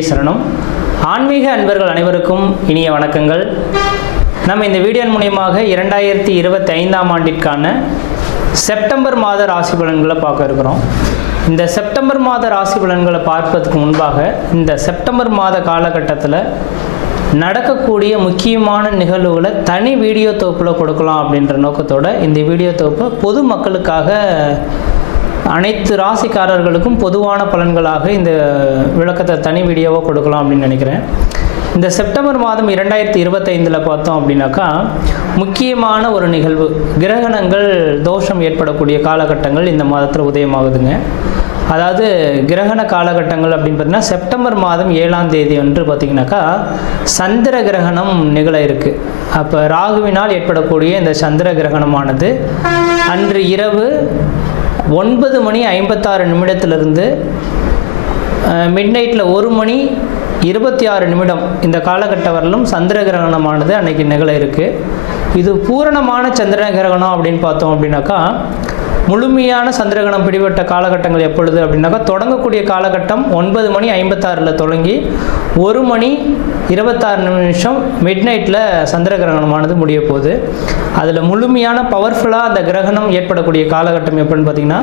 திருவடிகளே சரணம். ஆன்மீக அன்பர்கள் அனைவருக்கும் இனிய வணக்கங்கள். நம்ம இந்த வீடியோ மூலமாக 2025ஆம் ஆண்டிற்கான செப்டம்பர் மாத ராசி பலன்களை பார்க்க இருக்கிறோம். இந்த செப்டம்பர் மாத ராசி பலன்களை பார்ப்பதற்கு முன்பாக இந்த செப்டம்பர் மாத காலகட்டத்தில் நடக்கக்கூடிய முக்கியமான நிகழ்வுகளை தனி வீடியோ தொகுப்பில் கொடுக்கலாம் அப்படின்ற நோக்கத்தோடு இந்த வீடியோ தொகுப்பை பொது மக்களுக்காக அனைத்து ராசிக்காரர்களுக்கும் பொதுவான பலன்களாக இந்த விளக்கத்தை தனி வீடியோவாக கொடுக்கலாம் அப்படின்னு நினைக்கிறேன். இந்த செப்டம்பர் மாதம் 2025 பார்த்தோம் அப்படின்னாக்கா முக்கியமான ஒரு நிகழ்வு, கிரகணங்கள் தோஷம் ஏற்படக்கூடிய காலகட்டங்கள் இந்த மாதத்தில் உதயமாகுதுங்க. அதாவது கிரகண காலகட்டங்கள் அப்படின்னு பார்த்தீங்கன்னா செப்டம்பர் மாதம் 7ஆம் தேதி அன்று பார்த்திங்கனாக்கா சந்திர கிரகணம் நிகழ இருக்குது. அப்போ ராகுவினால் ஏற்படக்கூடிய இந்த சந்திர கிரகணமானது அன்று இரவு 9:56 மிட் நைட்டில் 1:26 இந்த காலகட்டம் வரலும் சந்திர கிரகணமானது அன்னைக்கு நிகழ இருக்குது. இது பூரணமான சந்திர கிரகணம் அப்படின்னு பார்த்தோம் அப்படின்னாக்கா முழுமையான சந்திரகிரகணம் பிடிபட்ட காலகட்டங்கள் எப்பொழுது அப்படின்னாக்கா தொடங்கக்கூடிய காலகட்டம் 9:56 தொடங்கி 1:26 மிட் நைட்டில் சந்திர கிரகணமானது முடிய போகுது. அதில் முழுமையான பவர்ஃபுல்லாக அந்த கிரகணம் ஏற்படக்கூடிய காலகட்டம் எப்படின்னு பார்த்திங்கன்னா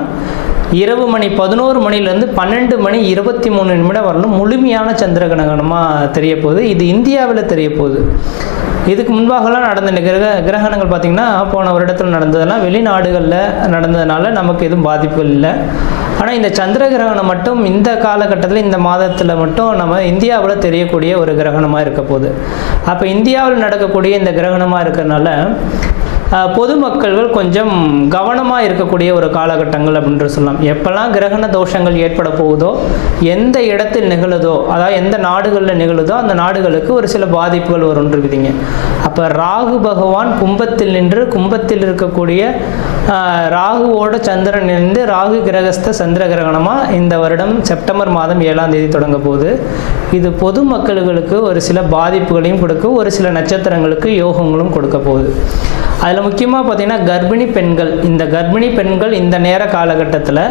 இரவு 11 12:23 வரலும் முழுமையான சந்திர கிரகணமாக தெரிய போகுது. இது இந்தியாவில் தெரிய போகுது. இதுக்கு முன்பாகலாம் நடந்த கிரகணங்கள் பார்த்திங்கன்னா போன வருடத்தில் நடந்ததெல்லாம் வெளிநாடுகளில் நடந்ததுனால நமக்கு எதுவும் பாதிப்புகள் இல்லை. ஆனால் இந்த சந்திர கிரகணம் மட்டும் இந்த காலகட்டத்தில் இந்த மாதத்தில் மட்டும் நம்ம இந்தியாவில் தெரியக்கூடிய ஒரு கிரகணமாக இருக்க போகுது. அப்போ இந்தியாவில் நடக்கக்கூடிய இந்த கிரகணமாக இருக்கிறதுனால பொதுமக்கள்கள் கொஞ்சம் கவனமாக இருக்கக்கூடிய ஒரு காலகட்டங்கள் அப்படின்ற சொல்லலாம். எப்போல்லாம் கிரகண தோஷங்கள் ஏற்பட போகுதோ, எந்த இடத்தில் நிகழுதோ, அதாவது எந்த நாடுகளில் நிகழுதோ அந்த நாடுகளுக்கு ஒரு சில பாதிப்புகள் வரும்னு இருக்குதுங்க. அப்போ ராகு பகவான் கும்பத்தில் நின்று கும்பத்தில் இருக்கக்கூடிய ராகுவோட சந்திரன் இருந்து ராகு கிரகஸ்த சந்திர கிரகணமாக இந்த வருடம் செப்டம்பர் மாதம் 7ஆம் தேதி தொடங்க போகுது. இது பொதுமக்களுக்கு ஒரு சில பாதிப்புகளையும் கொடுக்கும், ஒரு சில நட்சத்திரங்களுக்கு யோகங்களும் கொடுக்க போகுது. அதில் முக்கியமாக பார்த்திங்கன்னா கர்ப்பிணி பெண்கள் இந்த நேர காலகட்டத்தில்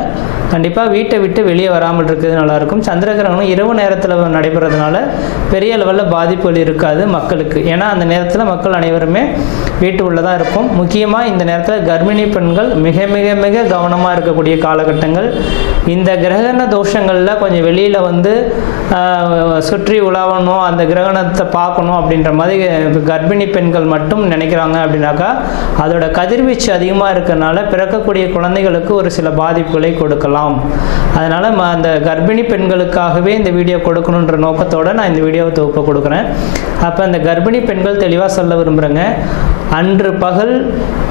கண்டிப்பாக வீட்டை விட்டு வெளியே வராமல் இருக்கிறது நல்லாயிருக்கும். சந்திர கிரகணம் இரவு நேரத்தில் நடைபெறதுனால பெரிய லெவலில் பாதிப்புகள் இருக்காது மக்களுக்கு. ஏன்னா அந்த நேரத்தில் மக்கள் அனைவருமே வீட்டு உள்ளதாக இருக்கும். முக்கியமாக இந்த நேரத்தில் கர்ப்பிணி பெண்கள் மிக மிக மிக கவனமாக இருக்கக்கூடிய காலகட்டங்கள். இந்த கிரகண தோஷங்களில் கொஞ்சம் வெளியில் வந்து சுற்றி உலாவணும், அந்த கிரகணத்தை பார்க்கணும் அப்படின்ற மாதிரி கர்ப்பிணி பெண்கள் மட்டும் நினைக்கிறாங்க அப்படின்னாக்கா அதோட கதிர்வீச்சு அதிகமாக இருக்கிறதுனால பிறக்கக்கூடிய குழந்தைகளுக்கு ஒரு சில பாதிப்புகளை கொடுக்கலாம். அதனால் அந்த கர்ப்பிணி பெண்களுக்காகவே இந்த வீடியோ கொடுக்கணுன்ற நோக்கத்தோடு நான் இந்த வீடியோவை தொகுப்பை கொடுக்குறேன். அப்போ அந்த கர்ப்பிணி பெண்கள் தெளிவாக சொல்ல விரும்புகிறேங்க, அன்று பகல்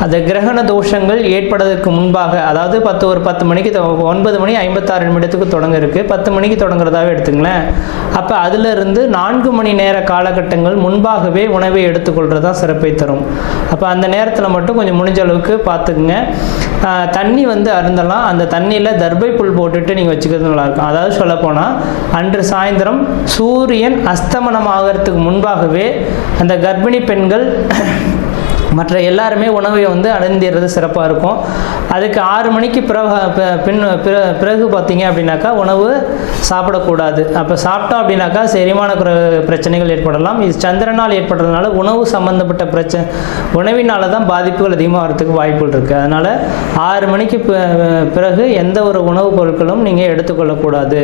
அந்த கிரகண தோஷங்கள் ஏற்படுவதற்கு முன்பாக, அதாவது 10 மணிக்கு 9:56 தொடங்க இருக்குது, 10 மணிக்கு தொடங்குறதாவே எடுத்துங்களேன். அப்போ அதிலிருந்து 4 மணி நேர காலகட்டங்கள் முன்பாகவே உணவை எடுத்துக்கொள்கிறதா சிறப்பை தரும். அப்போ அந்த நேரத்தில் மட்டும் கொஞ்சம் முடிஞ்ச அளவுக்கு பார்த்துக்குங்க. தண்ணி வந்து அருந்தலாம். அந்த தண்ணியில் தர்பை புல் போட்டுட்டு நீங்கள் வச்சுக்கிறது நல்லாயிருக்கும். அதாவது சொல்லப்போனால் அன்று சாயந்தரம் சூரியன் அஸ்தமனம் ஆகிறதுக்கு முன்பாகவே அந்த கர்ப்பிணி பெண்கள் மற்ற எல்லாருமே உணவை வந்து அடைந்திடுறது சிறப்பாக இருக்கும். அதுக்கு 6 மணிக்கு பிறகு பார்த்தீங்க அப்படின்னாக்கா உணவு சாப்பிடக்கூடாது. அப்போ சாப்பிட்டோம் அப்படின்னாக்கா செரிமான பிரச்சனைகள் ஏற்படலாம். இது சந்திரனால் ஏற்படுறதுனால உணவு சம்மந்தப்பட்ட உணவினால தான் பாதிப்புகள் அதிகமாக வரதுக்கு வாய்ப்புகள் இருக்குது. அதனால் 6 மணிக்கு பிறகு எந்த ஒரு உணவுப் பொருட்களும் நீங்கள் எடுத்துக்கொள்ளக்கூடாது.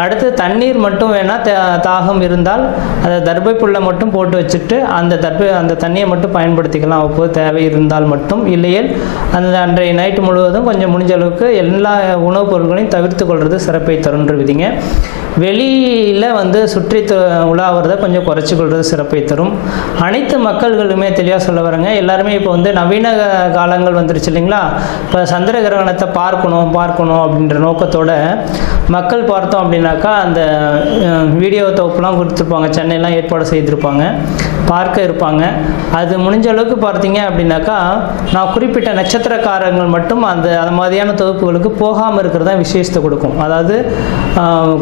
அடுத்து தண்ணீர் மட்டும் வேணால் தாகம் இருந்தால் அதை தர்பை புல்லை மட்டும் போட்டு வச்சுட்டு அந்த தண்ணியை மட்டும் பயன்படுத்திக்கலாம் அப்போது தேவை இருந்தால் மட்டும். இல்லையே அந்த அன்றைய நைட்டு முழுவதும் கொஞ்சம் முடிஞ்ச அளவுக்கு எல்லா உணவுப் பொருட்களையும் தவிர்த்து கொள்வது சிறப்பை தருன்றவிதிங்க. வெளியில் வந்து சுற்றி உலாவறதை கொஞ்சம் குறைச்சி கொள்வது சிறப்பை தரும். அனைத்து மக்கள்களுமே தெளிவாக சொல்ல வரங்க, எல்லாருமே இப்போ வந்து நவீன காலங்கள் வந்துருச்சு இல்லைங்களா. இப்போ சந்திர கிரகணத்தை பார்க்கணும் அப்படின்ற நோக்கத்தோட மக்கள் பார்த்தோம் அப்படின்னாக்கா அந்த வீடியோ தொகுப்புலாம் கொடுத்துருப்பாங்க, சென்னையெல்லாம் ஏற்பாடு செய்திருப்பாங்க, பார்க்க இருப்பாங்க. அது முடிஞ்ச ஓரளவுக்கு பார்த்தீங்க அப்படின்னாக்கா நான் குறிப்பிட்ட நட்சத்திரக்காரங்கள் மட்டும் அந்த மாதிரியான தொகுப்புகளுக்கு போகாமல் இருக்கிறதா விசேஷத்தை கொடுக்கும். அதாவது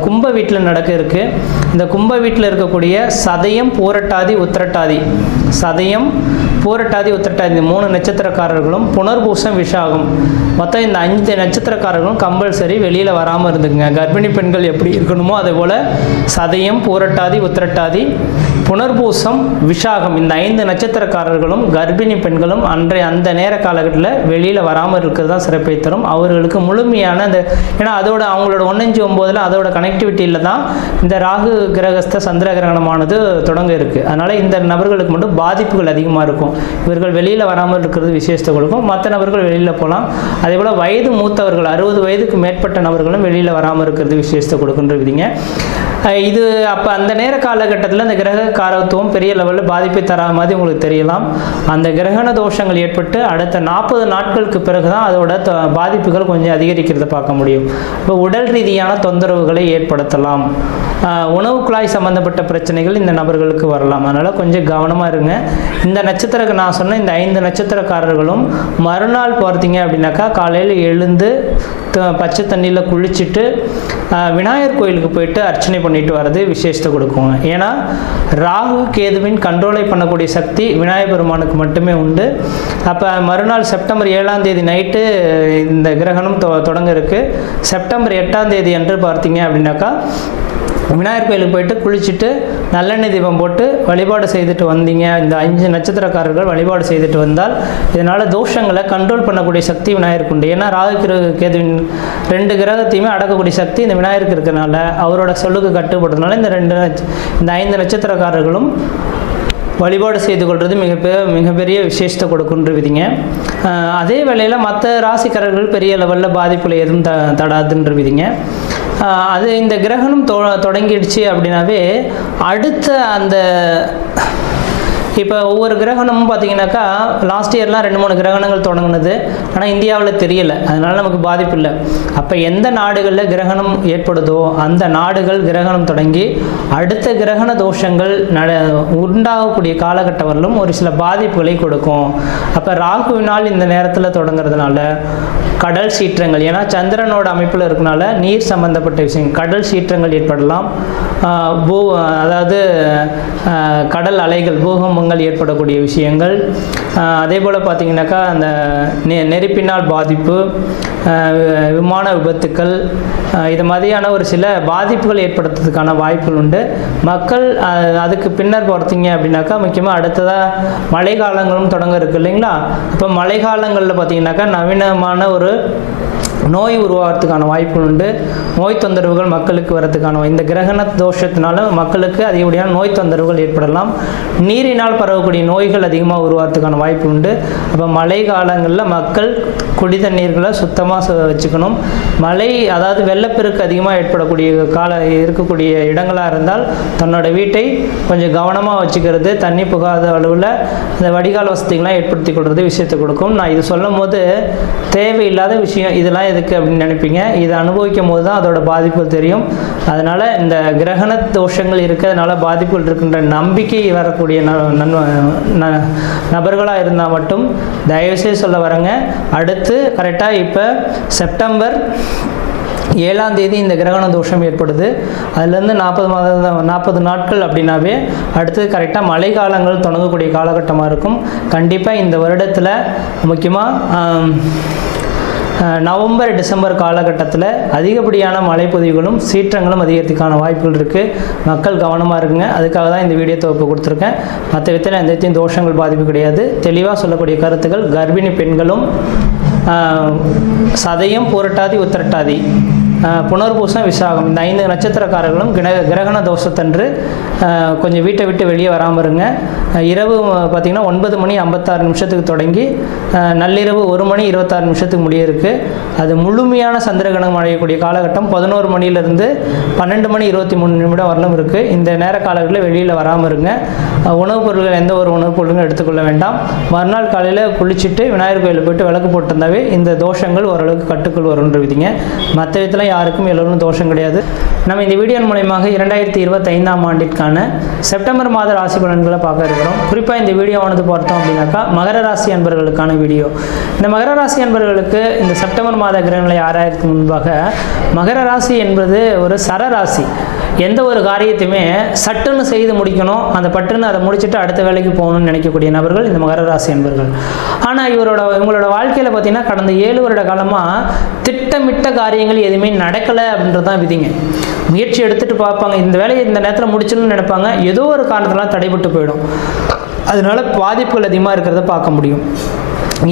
கும்ப வீட்டில் நடக்க இருக்குது. இந்த கும்ப வீட்டில் இருக்கக்கூடிய சதயம், பூரட்டாதி, உத்திரட்டாதி, சதயம், பூரட்டாதி, உத்திரட்டாதி இந்த 3 நட்சத்திரக்காரர்களும், புனர்பூசம், விஷாகம், மொத்தம் இந்த 5 நட்சத்திரக்காரர்களும் கம்பல்சரி வெளியில் வராமல் இருந்துக்குங்க. கர்ப்பிணி பெண்கள் எப்படி இருக்கணுமோ அதே போல் சதயம், பூரட்டாதி, உத்திரட்டாதி, புனர்பூசம், விஷாகம் இந்த 5 நட்சத்திரக்காரர்களும் கர்ப்பிணி பெண்களும் அந்த நேர காலகட்டத்தில் வெளியில் வராமல் இருக்கிறது தான் சிறப்பை தரும். அவர்களுக்கு முழுமையான இந்த ஏன்னா அதோட அவங்களோட 1-5-9 அதோட கனெக்டிவிட்டியில் தான் இந்த ராகு கிரகஸ்த சந்திர கிரகணமானது தொடங்க இருக்குது. அதனால் இந்த நபர்களுக்கு மட்டும் பாதிப்புகள் அதிகமாக இருக்கும். இவர்கள் வெளியில் வராமல் இருக்கிறது விசேஷத்தை கொடுக்கும். மற்ற நபர்கள் வெளியில் போகலாம். அதே போல் வயது மூத்தவர்கள் 60 வயதுக்கு மேற்பட்ட நபர்களும் வெளியில் வராமல் இருக்கிறது விசேஷத்தை கொடுக்குன்றீங்க. இது அப்போ அந்த நேர காலகட்டத்தில் அந்த கிரக காரகத்துவம் பெரிய லெவலில் பாதிப்பை தராத மாதிரி உங்களுக்கு தெரியலாம். அந்த கிரகண தோஷங்கள் ஏற்பட்டு அடுத்த 40 நாட்களுக்கு பிறகு தான் அதோட பாதிப்புகள் கொஞ்சம் அதிகரிக்கிறத பார்க்க முடியும். இப்போ உடல் ரீதியான தொந்தரவுகளை ஏற்படுத்தலாம். உணவு குழாய் சம்பந்தப்பட்ட பிரச்சனைகள் இந்த நபர்களுக்கு வரலாம். அதனால் கொஞ்சம் கவனமாக இருங்க. இந்த நான் சொன்ன இந்த 5 நட்சத்திரக்காரர்களும் மறுநாள் பார்த்தீங்க அப்படின்னாக்கா காலையில் எழுந்து பச்சை தண்ணியில் குளிச்சுட்டு விநாயகர் கோயிலுக்கு போயிட்டு அர்ச்சனை பண்ணிட்டு வர்றது விசேஷத்தை கொடுக்குங்க. ஏன்னா ராகு கேதுவின் கண்ட்ரோலை பண்ணக்கூடிய சக்தி விநாயகர் பெருமானுக்கு மட்டுமே உண்டு. அப்போ மறுநாள் செப்டம்பர் 7ஆம் தேதி நைட்டு இந்த கிரகணம் தொடங்க இருக்குது. செப்டம்பர் 8ஆம் தேதி அன்று பார்த்தீங்க அப்படின்னாக்கா விநாயகர் கோயிலுக்கு போயிட்டு குளிச்சுட்டு நல்லெண்ணெய் தீபம் போட்டு வழிபாடு செய்துட்டு வந்தீங்க. இந்த 5 நட்சத்திரக்காரர்கள் வழிபாடு செய்துட்டு வந்தால் இதனால் தோஷங்களை கண்ட்ரோல் பண்ணக்கூடிய சக்தி விநாயகருக்கு உண்டு. ஏன்னா ராகு கேதுவின் 2 கிரகத்தையுமே அடக்கக்கூடிய சக்தி இந்த விநாயகருக்கு இருக்கிறனால அவரோட சொல்லுக்கு கட்டுப்படுறதுனால இந்த 5 நட்சத்திரக்காரர்களும் வழிபாடு செய்து கொள்வது மிகப்பெரிய விசேஷத்தை கொடுக்குன்றவிதிங்க. அதே வேளையில் மற்ற ராசிக்காரர்கள் பெரிய லெவலில் பாதிப்புகளை எதுவும் தடாதுன்றவிதிங்க. அது இந்த கிரகணம் தொடங்கிடுச்சு அப்படின்னாவே அடுத்த அந்த இப்போ ஒவ்வொரு கிரகணமும் பார்த்தீங்கன்னாக்கா லாஸ்ட் இயர்லாம் 2-3 கிரகணங்கள் தொடங்கினது. ஆனால் இந்தியாவில் தெரியலை, அதனால் நமக்கு பாதிப்பு இல்லை. அப்போ எந்த நாடுகளில் கிரகணம் ஏற்படுதோ அந்த நாடுகள் கிரகணம் தொடங்கி அடுத்த கிரகண தோஷங்கள் உண்டாகக்கூடிய காலகட்டம் வரலும் ஒரு சில பாதிப்புகளை கொடுக்கும். அப்போ ராகுவினால் இந்த நேரத்தில் தொடங்குறதுனால கடல் சீற்றங்கள், ஏன்னா சந்திரனோட அமைப்பில் இருக்கனால நீர் சம்பந்தப்பட்ட விஷயம் கடல் சீற்றங்கள் ஏற்படலாம். அதாவது கடல் அலைகள், பூகம்பங்கள் ஏற்படக்கூடிய விஷயங்கள். அதே போல் பார்த்தீங்கன்னாக்கா அந்த நெருப்பினால் பாதிப்பு, விமான விபத்துக்கள், இது மாதிரியான ஒரு சில பாதிப்புகள் ஏற்படுத்துறதுக்கான வாய்ப்புகள் உண்டு. மக்கள் அதுக்கு பின்னர் பார்த்தீங்க அப்படின்னாக்கா முக்கியமாக அடுத்ததாக மழை காலங்களும் தொடங்க இருக்குது இல்லைங்களா. இப்போ மழை காலங்களில் பார்த்தீங்கன்னாக்கா நவீனமான ஒரு நோய் உருவாகிறதுக்கான வாய்ப்புகள் உண்டு. நோய் தொந்தரவுகள் மக்களுக்கு வரதுக்கான இந்த கிரகண தோஷத்தினால மக்களுக்கு அதிகப்படியான நோய் தொந்தரவுகள் ஏற்படலாம். நீரினால் பரவக்கூடிய நோய்கள் அதிகமாக உருவாகிறதுக்கான வாய்ப்பு உண்டு. அப்போ மழை காலங்களில் மக்கள் குடி தண்ணீர்களை சுத்தமாக வச்சுக்கணும். மழை அதாவது வெள்ளப்பெருக்கு அதிகமாக ஏற்படக்கூடிய இருக்கக்கூடிய இடங்களாக இருந்தால் தன்னோட வீட்டை கொஞ்சம் கவனமாக வச்சுக்கிறது, தண்ணி புகாத அளவில் இந்த வடிகால் வசதிகள்லாம் ஏற்படுத்தி கொடுறது விஷயத்தை கொடுக்கும். நான் இது சொல்லும் போது தேவையில்லாத விஷயம் இதெல்லாம் எதுக்கு அப்படின்னு நினைப்பீங்க. இதை அனுபவிக்கும் போது தான் அதோட பாதிப்புகள் தெரியும். அதனால் இந்த கிரகண தோஷங்கள் இருக்கிறதுனால பாதிப்புகள் இருக்கின்ற நம்பிக்கை வரக்கூடிய நபர்களாக இருந்தால் மட்டும் தயவுசெய்து சொல்ல வரங்க. அடுத்து கரெக்டாக இப்போ செப்டம்பர் 7ஆம் தேதி இந்த கிரகண தோஷம் ஏற்படுது. அதுலேருந்து 40 நாட்கள் அப்படின்னாவே அடுத்து கரெக்டாக மழை காலங்கள் தொடங்கக்கூடிய காலகட்டமாக இருக்கும். கண்டிப்பாக இந்த வருடத்தில் முக்கியமாக நவம்பர் டிசம்பர் காலகட்டத்தில் அதிகப்படியான மழைப்பொழிவுகளும் சீற்றங்களும் அதிகரிக்கிறதுக்கான வாய்ப்புகள் இருக்குது. மக்கள் கவனமாக இருக்குங்க. அதுக்காக தான் இந்த வீடியோ தொகுப்பு கொடுத்துருக்கேன். மற்ற விதத்தில் எந்த தோஷங்கள் பாதிப்பு கிடையாது. தெளிவாக சொல்லக்கூடிய கருத்துக்கள் கர்ப்பிணி பெண்களும் சதயம், பூரட்டாதி, உத்திரட்டாதி, புனர்பூசம், விசாகம் இந்த 5 நட்சத்திரக்காரர்களும் கிரகண தோஷத்தன்று கொஞ்சம் வீட்டை விட்டு வெளியே வராமல் இருங்க. இரவு பார்த்திங்கன்னா 9:56 தொடங்கி நள்ளிரவு 1:26 முடிய இருக்குது. அது முழுமையான சந்திரகிரகணம் அடையக்கூடிய காலகட்டம் 11 மணியிலிருந்து 12:23 வரலும் இருக்குது. இந்த நேர காலங்களில் வெளியில் வராமல் இருங்க. உணவுப் பொருட்கள் எந்த ஒரு உணவுப் பொருட்களும் எடுத்துக்கொள்ள வேண்டாம். மறுநாள் காலையில் குளிச்சுட்டு விநாயகர் கோயிலுக்கு போயிட்டு விளக்கு போட்டிருந்தாவே இந்த தோஷங்கள் ஓரளவுக்கு கட்டுக்குள் வரும்ன்ற விதிங்க. மற்ற விதத்தில் யாருக்கும் எல்லோரும் தோஷம் கிடையாது. நம்ம இந்த வீடியோ மூலமாக 2025ஆம் ஆண்டிற்கான செப்டம்பர் மாத ராசி பலன்களை பார்க்க இருக்கிறோம். குறிப்பாக இந்த வீடியோவானது பார்த்தோம் அப்படின்னாக்கா மகர ராசி அன்பர்களுக்கான வீடியோ. இந்த மகர ராசி அன்பர்களுக்கு இந்த செப்டம்பர் மாத கிரகங்களை ஆராயறதுக்கு முன்பாக, மகர ராசி என்பது ஒரு சரராசி. எந்த ஒரு காரியத்தையுமே சட்டுன்னு செய்து முடிக்கணும், அந்த பட்டுன்னு அதை முடிச்சுட்டு அடுத்த வேலைக்கு போகணும்னு நினைக்கக்கூடிய நபர்கள் இந்த மகர ராசி என்பர்கள். ஆனால் இவங்களோட வாழ்க்கையில் பார்த்தீங்கன்னா கடந்த 7 வருட காலமாக திட்டமிட்ட காரியங்கள் எதுவுமே நடக்கலை அப்படின்றது தான் விதிங்க. முயற்சி எடுத்துகிட்டு பார்ப்பாங்க, இந்த வேலையை இந்த நேரத்தில் முடிச்சணும்னு நினைப்பாங்க, ஏதோ ஒரு காரணத்தினால தடைபட்டு போயிடும். அதனால பாதிப்புகள் அதிகமாக இருக்கிறத பார்க்க முடியும்.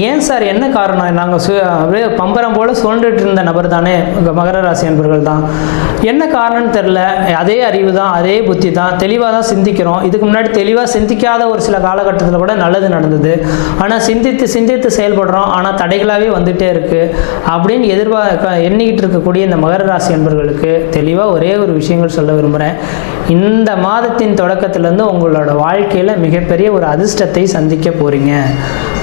ஏன் சார் என்ன காரணம்? நாங்கள் அப்படியே பம்பரம் போல் சுழண்டுட்டு இருந்த நபர் தானே மகர ராசி அன்பர்கள் தான். என்ன காரணம்னு தெரில. அதே அறிவு தான், அதே புத்தி தான், தெளிவாக தான் சிந்திக்கிறோம். இதுக்கு முன்னாடி தெளிவாக சிந்திக்காத ஒரு சில காலகட்டத்தில் கூட நல்லது நடந்தது. ஆனால் சிந்தித்து செயல்படுறோம், ஆனால் தடைகளாகவே வந்துகிட்டே இருக்குது அப்படின்னு எண்ணிக்கிட்டு இருக்கக்கூடிய இந்த மகர ராசி அன்பர்களுக்கு தெளிவாக ஒரே ஒரு விஷயங்கள் சொல்ல விரும்புகிறேன். இந்த மாதத்தின் தொடக்கத்திலேருந்து உங்களோட வாழ்க்கையில் மிகப்பெரிய ஒரு அதிர்ஷ்டத்தை சந்திக்க போகிறீங்க.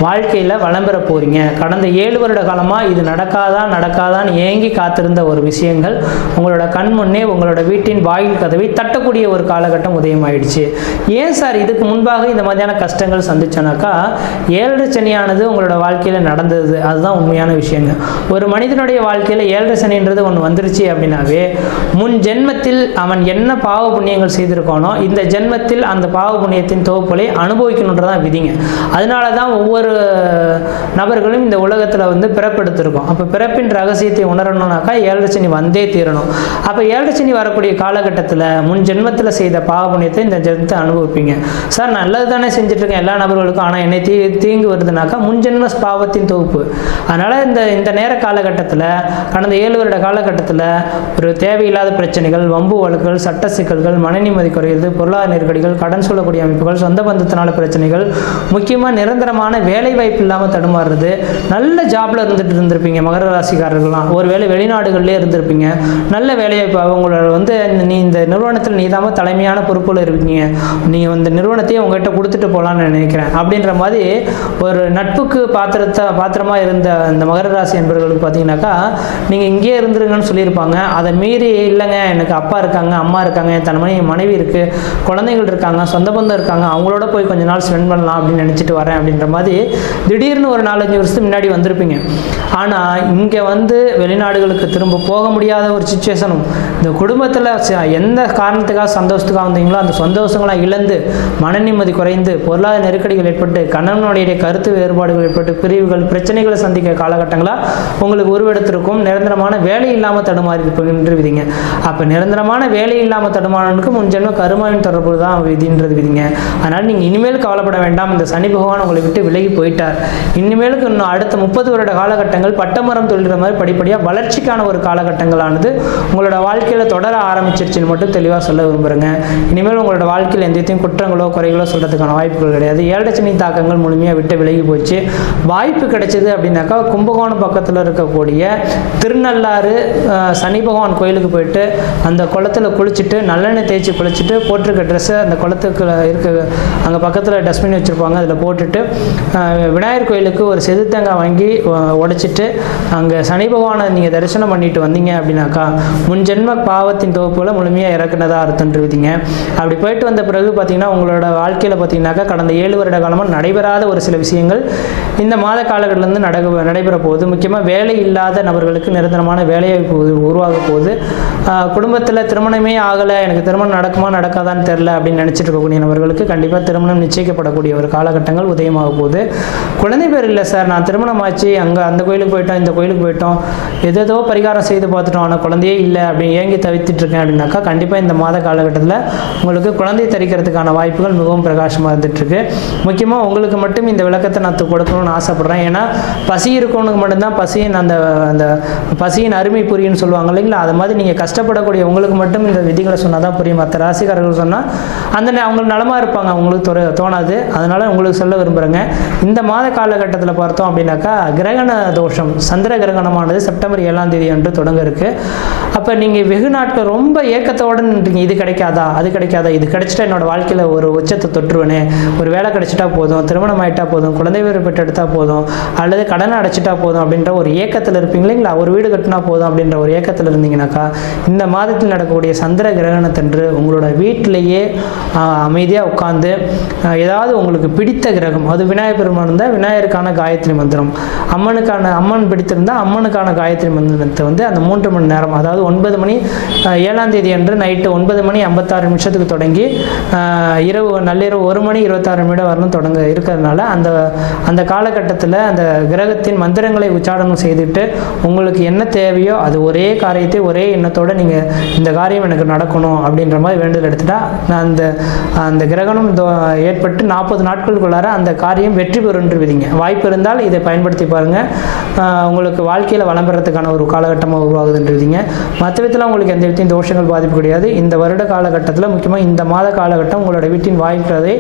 வாழ்க்கையில் வளம் பெற போகிறீங்க. கடந்த 7 வருட காலமாக இது நடக்காதான்னு ஏங்கி காத்திருந்த ஒரு விஷயங்கள் உங்களோட கண் முன்னே உங்களோட வீட்டின் வாயில் கதவை தட்டக்கூடிய ஒரு காலகட்டம் உதயமாயிடுச்சு. ஏன் சார் இதுக்கு முன்பாக இந்த மாதிரியான கஷ்டங்கள் சந்திச்சோன்னாக்கா, 7 சனியானது உங்களோட வாழ்க்கையில் நடந்தது. அதுதான் உண்மையான விஷயங்க. ஒரு மனிதனுடைய வாழ்க்கையில் 7 சனின்றது ஒன்று வந்துருச்சு அப்படின்னாவே, முன் ஜென்மத்தில் அவன் என்ன பாவ புண்ணியங்கள் செய்திருக்கானோ இந்த ஜென்மத்தில் அந்த பாவ புண்ணியத்தின் தொகுப்புகளை அனுபவிக்கணுன்றதான் விதிங்க. அதனால தான் ஒவ்வொரு நபர்களும் இந்த உலகத்தில் பிறப்பெடுத்திருக்கோம். அப்போ பிறப்பின் ரகசியத்தை உணரணும்னாக்கா 7 சனி வந்தே தீரணும். அப்போ 7 சனி வரக்கூடிய காலகட்டத்தில் முன் ஜென்மத்தில் செய்த பாவ புண்ணியத்தை இந்த ஜென்மத்தை அனுபவிப்பீங்க. சார் நல்லது தானே செஞ்சுட்ருக்கேன் எல்லா நபர்களுக்கும், ஆனால் என்னை தீங்கு வருதுனாக்கா முன் ஜென்ம பாவத்தின் தொகுப்பு. அதனால் இந்த நேர காலகட்டத்தில் கடந்த 7 வருட காலகட்டத்தில் ஒரு தேவையில்லாத பிரச்சனைகள், வம்பு வழக்குகள், சட்ட சிக்கல்கள், மன நிம்மதி குறையிறது, பொருளாதார நெருக்கடிகள், கடன் சொல்லக்கூடிய அமைப்புகள், சொந்த பந்தத்தினால பிரச்சனைகள், முக்கியமாக நிரந்தரமான வேலை வாய்ப்பு இல்லாமல் தடுமாறுறது. நல்ல ஜாப்ல இருந்திருப்பீங்க மகர ராசிக்காரர்கள்லாம். ஒருவேளை வெளிநாடுகளிலே இருந்திருப்பீங்க. நல்ல வேலைவாய்ப்பு அவங்களோட நீ இந்த நிறுவனத்தில் நீதாம தலைமையான பொறுப்பில் இருப்பீங்க, நீ இந்த நிறுவனத்தையே உங்ககிட்ட கொடுத்துட்டு போகலான்னு நினைக்கிறேன் அப்படின்ற மாதிரி ஒரு நட்புக்கு பாத்திரமா இருந்த இந்த மகர ராசி என்பவர்களுக்கு பார்த்தீங்கன்னாக்கா, நீங்கள் இங்கேயே இருந்துருங்கன்னு சொல்லியிருப்பாங்க. அதை மீறி இல்லைங்க, எனக்கு அப்பா இருக்காங்க, அம்மா இருக்காங்க, என் மனைவி இருக்குது, குழந்தைகள் இருக்காங்க, சொந்த பந்தம் இருக்காங்க, அவங்களோட போய் கொஞ்ச நாள் ஸ்பெண்ட் பண்ணலாம் அப்படின்னு நினச்சிட்டு வரேன் அப்படின்ற மாதிரி திடீர்னு ஒரு 4-5 வருஷத்துக்கு முன்னாடி வந்திருப்பீங்க. ஆனால் இங்கே வெளிநாடுகளுக்கு திரும்ப போக முடியாத ஒரு சிச்சுவேஷனும், இந்த குடும்பத்தில் எந்த காரணத்துக்காக சந்தோஷத்துக்காக வந்தீங்களோ அந்த சந்தோஷங்களாக இழந்து, மன நிம்மதி குறைந்து, பொருளாதார நெருக்கடிகள் ஏற்பட்டு, கணவனுடைய கருத்து வேறுபாடுகள் ஏற்பட்டு, பிரிவுகள், பிரச்சனைகளை சந்திக்க காலகட்டங்களாக உங்களுக்கு உருவெடுத்திருக்கும். நிரந்தரமான வேலை இல்லாமல் தடுமாறி இருப்பீங்க விதிங்க. அப்போ நிரந்தரமான வேலை இல்லாமல் தடுமாறனுக்கு முன் ஜென்ம கருமாவின் தொடர்பு தான் விதின்றது விதிங்க. அதனால் நீங்கள் இனிமேல் கவலைப்பட வேண்டாம். இந்த சனி பகவான் உங்களை விட்டு விலகி போயிட்டார். இனிமேலுக்கு இன்னும் அடுத்த 30 வருட காலகட்டங்கள் பட்டமரம் தொழிற மாதிரி படிப்படியாக வளர்ச்சிக்கான ஒரு காலகட்டங்களானது உங்களோட வாழ்க்கையில் தொடர ஆரம்பிச்சிருச்சுன்னு மட்டும் தெளிவாக சொல்ல விரும்புகிறேங்க. இனிமேல் உங்களோட வாழ்க்கையில் எந்தத்தையும் குற்றங்களோ குறைகளோ சொல்கிறதுக்கான வாய்ப்புகள் கிடையாது. 7 சனி தாக்கங்கள் முழுமையாக விட்டு விலகி போச்சு. வாய்ப்பு கிடைச்சது அப்படின்னாக்கா கும்பகோணம் பக்கத்தில் இருக்கக்கூடிய திருநள்ளாறு சனி பகவான் கோயிலுக்கு போயிட்டு அந்த குளத்தில் குளிச்சுட்டு நல்லெண்ணெய் தேய்ச்சி குளிச்சுட்டு போட்டிருக்க ட்ரெஸ்ஸை அந்த குளத்துக்கு அங்கே பக்கத்தில் டஸ்ட்பின் வச்சுருப்பாங்க, அதில் போட்டுட்டு விநாயகர் கோயிலுக்கு ஒரு செதுத்தங்காய் வாங்கி உடைச்சிட்டு அங்கே சனி பகவானை நீங்கள் தரிசனம் பண்ணிட்டு வந்தீங்க அப்படின்னாக்கா முன் ஜென்ம பாவத்தின் தொகுப்புகளை முழுமையாக இறக்குனதாக அர்த்தம்ன்றீங்க. அப்படி போயிட்டு வந்த பிறகு பார்த்தீங்கன்னா உங்களோட வாழ்க்கையில் பார்த்தீங்கன்னாக்கா கடந்த 7 வருட காலமாக நடைபெறாத ஒரு சில விஷயங்கள் இந்த மாத காலகட்டத்திலேருந்து நடைபெற போகுது. முக்கியமாக வேலை இல்லாத நபர்களுக்கு நிரந்தரமான வேலைவாய்ப்பு உருவாக போகுது. குடும்பத்தில் திருமணமே ஆகலை, எனக்கு திருமணம் நடக்குமா நடக்காதான்னு தெரில அப்படின்னு நினச்சிட்டு இருக்கக்கூடிய நபர்களுக்கு கண்டிப்பாக திருமணம் நிச்சயிக்கப்படக்கூடிய ஒரு காலகட்டங்கள் உதயமாக போகுது. குழந்தை பேர் இல்லை சார், நான் திருமணம் ஆச்சு, அந்த கோயிலுக்கு போயிட்டோம், இந்த கோயிலுக்கு போயிட்டோம், ஏதோ பரிகாரம் செய்து பார்த்துட்டோம், ஆனால் குழந்தையே இல்லை அப்படின்னு ஏங்கி தவித்துட்டு இருக்கேன் அப்படின்னாக்கா கண்டிப்பாக இந்த மாத காலகட்டத்தில் உங்களுக்கு குழந்தை தரிக்கிறதுக்கான வாய்ப்புகள் மிகவும் பிரகாசமாக இருந்துகிட்ருக்கு. முக்கியமாக உங்களுக்கு மட்டும் இந்த விளக்கத்தை நான் கொடுக்கணும்னு ஆசைப்பட்றேன். ஏன்னா பசி இருக்கவனுக்கு மட்டும்தான் அந்த பசியின் அருமை புரியுன்னு சொல்லுவாங்க இல்லைங்களா, அது மாதிரி நீங்கள் கஷ்டப்படக்கூடிய உங்களுக்கு மட்டும் இந்த விதிகளை சொன்னால் தான் புரியும். மற்ற ராசிக்காரர்கள் சொன்னால் அவங்க நலமாக இருப்பாங்க, அவங்களுக்கு தோணாது. அதனால் உங்களுக்கு சொல்ல விரும்புகிறேங்க. இந்த மாத காலகட்டத்தில் பார்த்தோம் அப்படின்னாக்கா கிரகண தோஷம் சந்திர கிரகணமானது செப்டம்பர் 7ஆம் தேதி அன்று தொடங்க இருக்கு. அப்போ நீங்கள் வெகு நாட்கள் ரொம்ப ஏக்கத்தோடு நின்றீங்க, இது கிடைக்காதா அது கிடைக்காதா, இது கிடைச்சிட்டா என்னோட வாழ்க்கையில் ஒரு உச்சத்தை தொற்றுவேனே, ஒரு வேலை கிடைச்சிட்டா போதும், திருமணம் ஆகிட்டா போதும், குழந்தை பேர் பெற்றெடுத்தா போதும், அல்லது கடனை அடைச்சிட்டா போதும் அப்படின்ற ஒரு ஏக்கத்தில் இருப்பீங்க இல்லைங்களா, ஒரு வீடு கட்டினா போதும் அப்படின்ற ஒரு ஏக்கத்தில் இருந்தீங்கன்னாக்கா இந்த மாதத்தில் நடக்கக்கூடிய சந்திர கிரகணத்தன்று உங்களோட வீட்டிலேயே அமைதியாக உட்காந்து ஏதாவது உங்களுக்கு பிடித்த கிரகம், அது விநாயகர் பெருமான் இருந்தால் விநாயகருக்கான காயத்ரி மந்திரம், அம்மன் பிடித்திருந்தால் அம்மனுக்கான காயத்ரி மந்திரத்தை வந்து அந்த 3 மணி நேரம், அதாவது 9 மணி 7ஆம் தேதி அன்று நைட்டு 9 மணி 56 நிமிஷத்துக்கு தொடங்கி நள்ளிரவு 1 மணி 26 நிமிடம் வரணும் தொடங்க இருக்கிறதுனால அந்த காலகட்டத்தில் அந்த கிரகத்தின் மந்திரங்களை உச்சாரணம் செய்துட்டு உங்களுக்கு என்ன தேவையோ அது ஒரே காரியத்தை ஒரே எண்ணத்தோடு நீங்கள் இந்த காரியம் எனக்கு நடக்கணும் அப்படின்ற மாதிரி வேண்டுதல் எடுத்துட்டா அந்த கிரகணம் ஏற்பட்டு 40 நாட்களுக்குள்ளார அந்த காரியம் வெற்றி பெறுன்றுவிதிங்க. வாய்ப்பு இருந்தால் இதை பயன்படுத்தி பாருங்கள். உங்களுக்கு வாழ்க்கையில் வளம் பெறத்துக்கான ஒரு காலகட்டமாக உருவாகுதுன்றீங்க. மற்ற விதத்தில் உங்களுக்கு எந்த விதத்தையும் தோஷங்கள் பாதிப்பு கிடையாது. இந்த வருட காலகட்டத்தில் முக்கியமாக இந்த மாத காலகட்டம் உங்களோட வீட்டின் வாய்க்கிறதை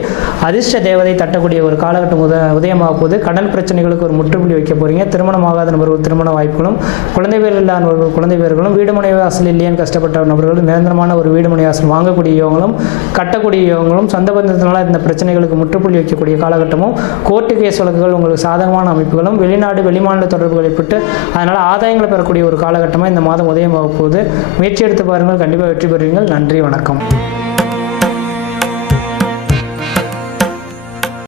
அதிர்ஷ்ட தேவதை தட்டக்கூடிய ஒரு காலகட்டம் உதயமாக போகுது. கடன் பிரச்சனைகளுக்கு ஒரு முற்றுப்புள்ளி வைக்க போகிறீங்க. திருமணமாகாத நபர்கள் திருமண வாய்ப்புகளும், குழந்தை பேர் இல்லாத நபர்கள் குழந்தை பேர்களும், வீடு மனை வாசல் இல்லையான்னு கஷ்டப்பட்ட நபர்கள் நிரந்தரமான ஒரு வீடு மனை வாசல் வாங்கக்கூடிய யோகங்களும், கட்டக்கூடிய யோகங்களும், சொந்த பந்தத்தினால இந்த பிரச்சனைகளுக்கு முற்றுப்புள்ளி வைக்கக்கூடிய காலகட்டமும், கோர்ட்டு கேஸ் வழக்குகள் உங்களுக்கு சாதகமான அமைப்புகளும், வெளிநாடு வெளிமாநில தொடர்புகள் ஏற்பட்டு அதனால் ஆதாயங்களை பெறக்கூடிய ஒரு காலகட்டமாக இந்த மாதம் உதயமாக போகுது. முயற்சி எடுத்து பாருங்கள், கண்டிப்பாக வெற்றி பெறுவீங்கள். நன்றி, வணக்கம்.